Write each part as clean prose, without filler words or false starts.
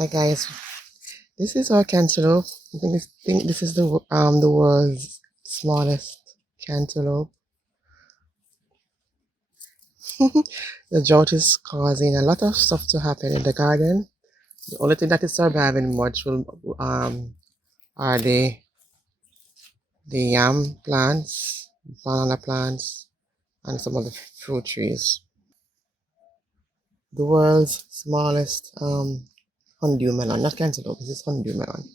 Hi guys, this is our cantaloupe. I think this is the world's smallest cantaloupe. The drought is causing a lot of stuff to happen in the garden. The only thing that is surviving much will are the yam plants, banana plants, and some of the fruit trees. The world's smallest honeydew melon, not cantaloupe. This is honeydew melon.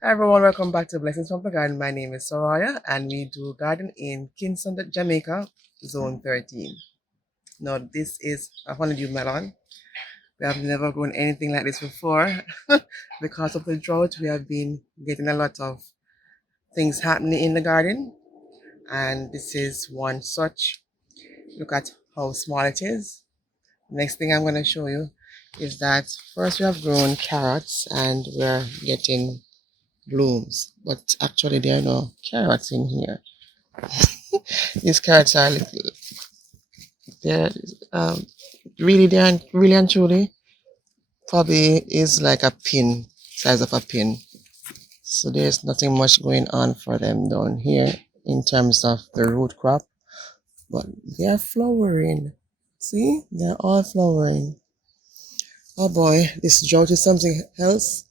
Hi everyone, welcome back to Blessings from the Garden. My name is Soraya and we do garden in Kingston, Jamaica, zone 13. Now this is a honeydew melon. We have never grown anything like this before. Because of the drought, we have been getting a lot of things happening in the garden. And this is one such. Look at how small it is. Next thing I'm going to show you is that first we have grown carrots and we're getting blooms, but actually there are no carrots in here. These carrots are little, they're um, really and truly probably is like a pin, size of a pin. So there's nothing much going on for them down here in terms of the root crop, but they are flowering. See, they're all flowering. Oh boy, this drought is something else.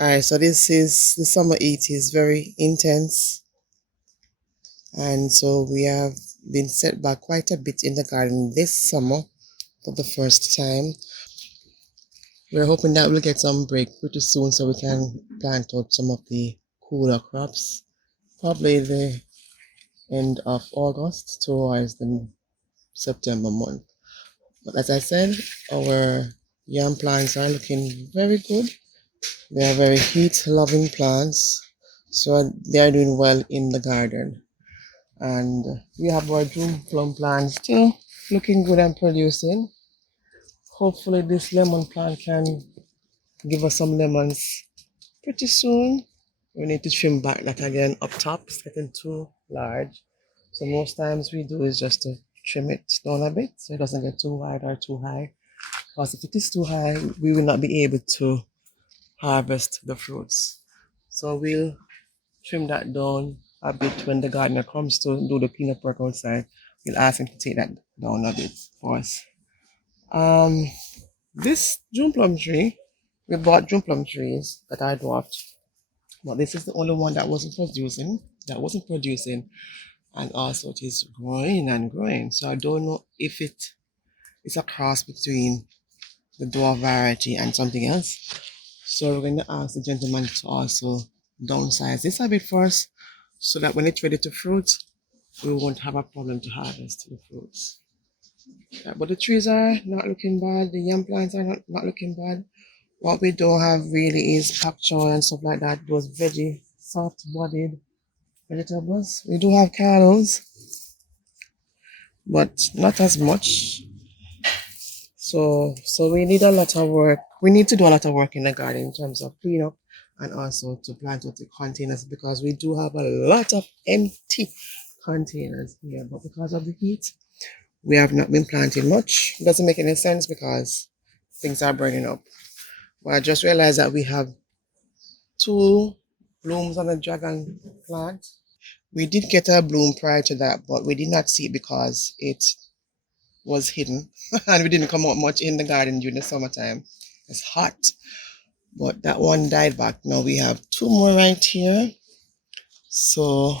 Alright, so this is the summer heat is very intense, and so we have been set back quite a bit in the garden this summer for the first time. We're hoping that we'll get some break pretty soon so we can plant out some of the cooler crops, probably the end of August towards the September month. But as I said, our yam plants are looking very good. They are very heat loving plants, so they are doing well in the garden. And we have our June plum plants still looking good and producing. Hopefully this lemon plant can give us some lemons pretty soon. We need to trim back that again up top. It's getting too large. So most times we do is just to trim it down a bit so it doesn't get too wide or too high. Because if it is too high, we will not be able to harvest the fruits. So we'll trim that down a bit when the gardener comes to do the cleanup work outside. We'll ask him to take that down a bit for us. Um, this June plum tree, we bought June plum trees that are dwarfed, but this is the only one that wasn't producing. And also it is growing and growing. So I don't know if it is a cross between the dwarf variety and something else. So we're going to ask the gentleman to also downsize this a bit first, so that when it's ready to fruit, we won't have a problem to harvest the fruits. Yeah, but the trees are not looking bad. The yam plants are not looking bad. What we don't have really is pak choy and stuff like that. Those soft-bodied vegetables. We do have carrots, but not as much. So we need a lot of work. We need to do a lot of work in the garden in terms of cleanup and also to plant out the containers, because we do have a lot of empty containers here. But because of the heat, we have not been planting much. It doesn't make any sense because things are burning up. But I just realized that we have two blooms on the dragon plant. We did get a bloom prior to that, but we did not see it because it was hidden and we didn't come out much in the garden during the summertime. It's hot, but that one died back. Now we have two more right here, so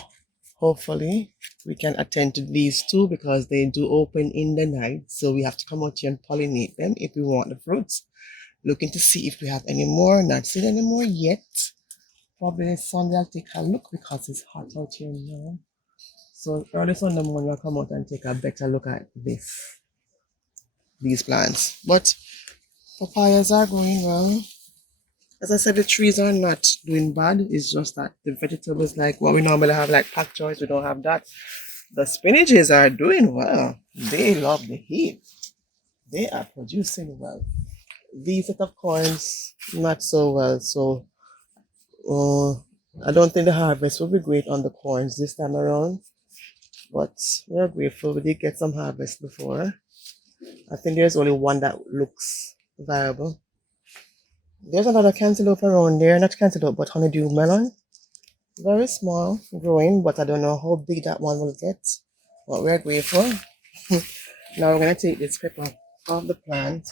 hopefully we can attend to these two because they do open in the night, so we have to come out here and pollinate them if we want the fruits. Looking to see if we have any more. Not seen any more yet. Probably Sunday I'll take a look because it's hot out here now. So early Sunday morning I'll come out and take a better look at these plants. But papayas are going well. As I said, the trees are not doing bad. It's just that the vegetables, like what we normally have, like pak choys, we don't have that. The spinaches are doing well. They love the heat. They are producing well. These set of corns, not so well. So uh, I don't think the harvest will be great on the corns this time around. But we're grateful we did get some harvest before. I think there's only one that looks viable. There's another cantaloupe around there, not cantaloupe, but honeydew melon. Very small, growing, but I don't know how big that one will get. But we're grateful. Now we're going to take this pepper off the plant.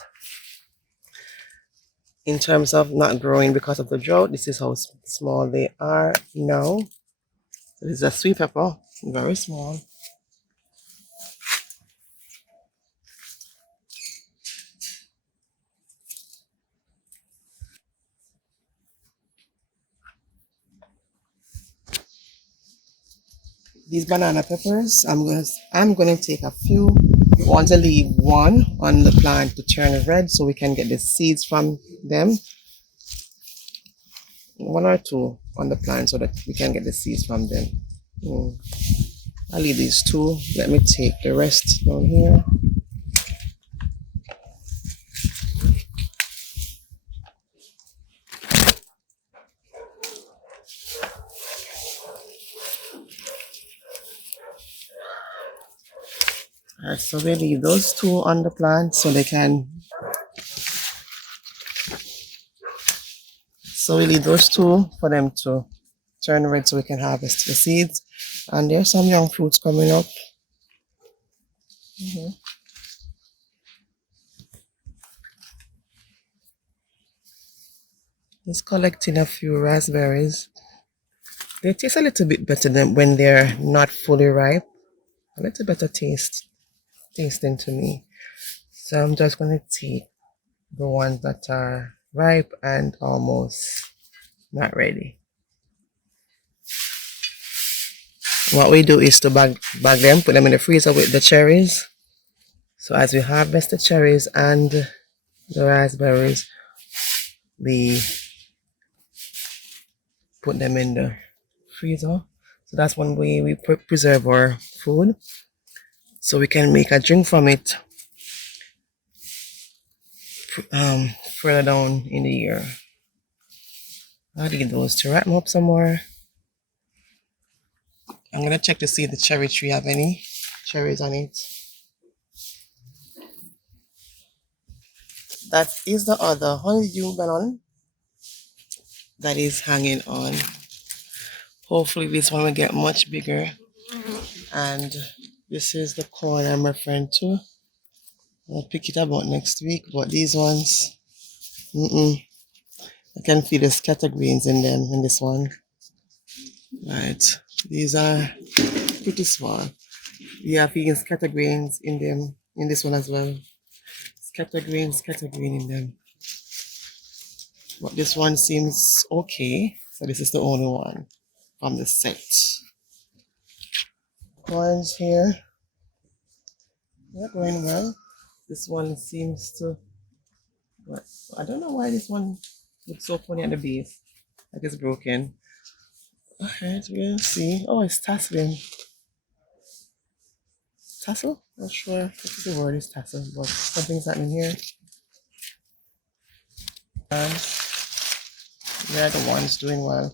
In terms of not growing because of the drought, this is how small they are now. So this is a sweet pepper, very small. These banana peppers, I'm gonna take a few. We want to leave one on the plant to turn red so we can get the seeds from them. One or two on the plant so that we can get the seeds from them. I'll leave these two. Let me take the rest down here. Alright, so we leave those two on the plant so they can. So we leave those two for them to turn red so we can harvest the seeds. And there's some young fruits coming up. Just collecting a few raspberries. They taste a little bit better than when they're not fully ripe. A little better tasting to me. So I'm just going to take the ones that are ripe and almost not ready. What we do is to bag them, put them in the freezer with the cherries. So as we harvest the cherries and the raspberries, we put them in the freezer. So that's one way we preserve our food. So we can make a drink from it further down in the year. I'll need those to wrap them up some more. I'm gonna check to see if the cherry tree have any cherries on it. That is the other honeydew melon that is hanging on. Hopefully this one will get much bigger. And this is the corn I'm referring to. I'll pick it about next week, but these ones, I can feel the scattergrains in them in this one. Right, these are pretty small. We are feeling scattergrains in them in this one as well. Scattergrain in them. But this one seems okay. So this is the only one from the set. Corns here. They're going well. This one seems to, but I don't know why this one looks so funny at the base. Like it's broken. Alright, we'll see. Oh, it's tasseling. Tassel? Not sure if the word is tassel, but something's happening here. And they're the ones doing well.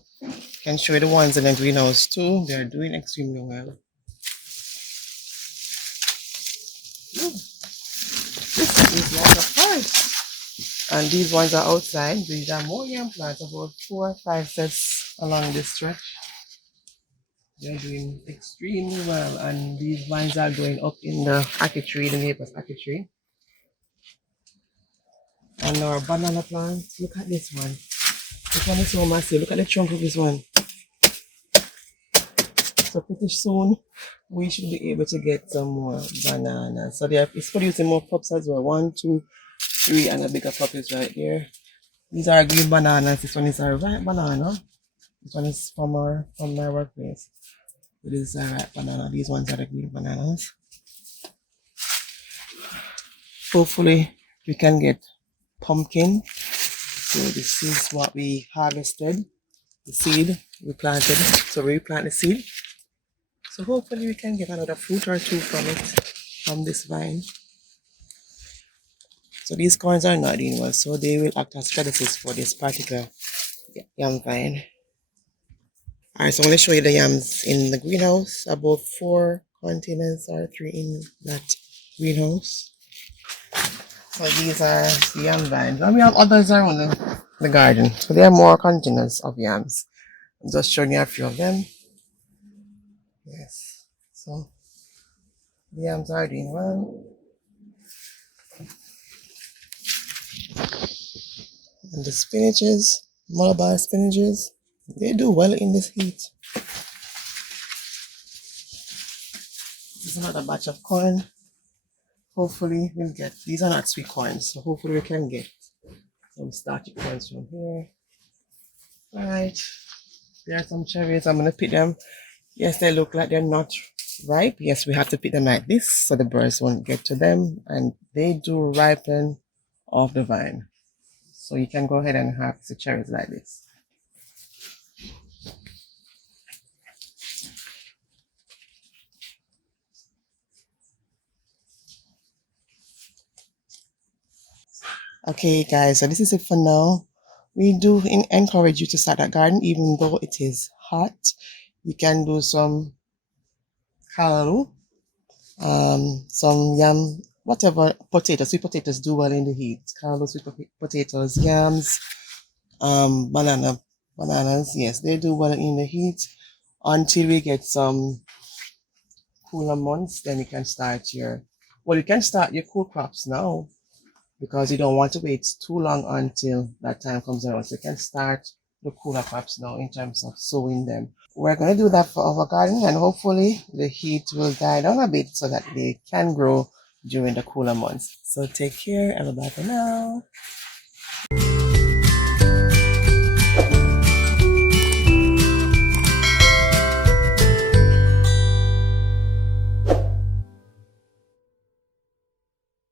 Can show you the ones in the greenhouse too. They're doing extremely well. This is like a forest. And these ones are outside. These are more young plants, about 4 or 5 sets along this stretch. They're doing extremely well, and these vines are going up in the apple tree, the neighbor's apple tree. And our banana plants, look at this one. This one is so massive. Look at the trunk of this one. So pretty soon, we should be able to get some more bananas. So it's producing more pups as well. 1, 2, 3, and a bigger pup is right there. These are green bananas. This one is a ripe banana. This one is from my workplace. It is a ripe banana. These ones are the green bananas. Hopefully, we can get pumpkin. So this is what we harvested. The seed we planted. So we replant the seed. So hopefully we can get another fruit or two from it, from this vine. So these corns are not doing well, so they will act as trellises for this particular yam vine. Alright, so I'm going to show you the yams in the greenhouse. About 4 containers or 3 in that greenhouse. So these are the yam vines. And we have others around the garden. So there are more containers of yams. I'm just showing you a few of them. Yes. So the yams are doing well. And the spinaches, Malabar spinaches, they do well in this heat. This is another batch of corn. Hopefully we'll get, these are not sweet corns, so hopefully we can get some starchy corns from here. Alright, there are some cherries. I'm going to pick them. Yes, they look like they're not ripe. Yes, we have to pick them like this so the birds won't get to them. And they do ripen off the vine. So you can go ahead and harvest the cherries like this. Okay, guys, so this is it for now. We do encourage you to start a garden even though it is hot. You can do some callaloo, some yam, whatever, potatoes. Sweet potatoes do well in the heat. Callaloo, sweet potatoes, yams, bananas, yes, they do well in the heat until we get some cooler months. Then you can start your, well, you can start your cool crops now because you don't want to wait too long until that time comes around. So you can start the cooler crops now in terms of sowing them. We're going to do that for our garden, and hopefully the heat will die down a bit so that they can grow during the cooler months. So take care and bye for now.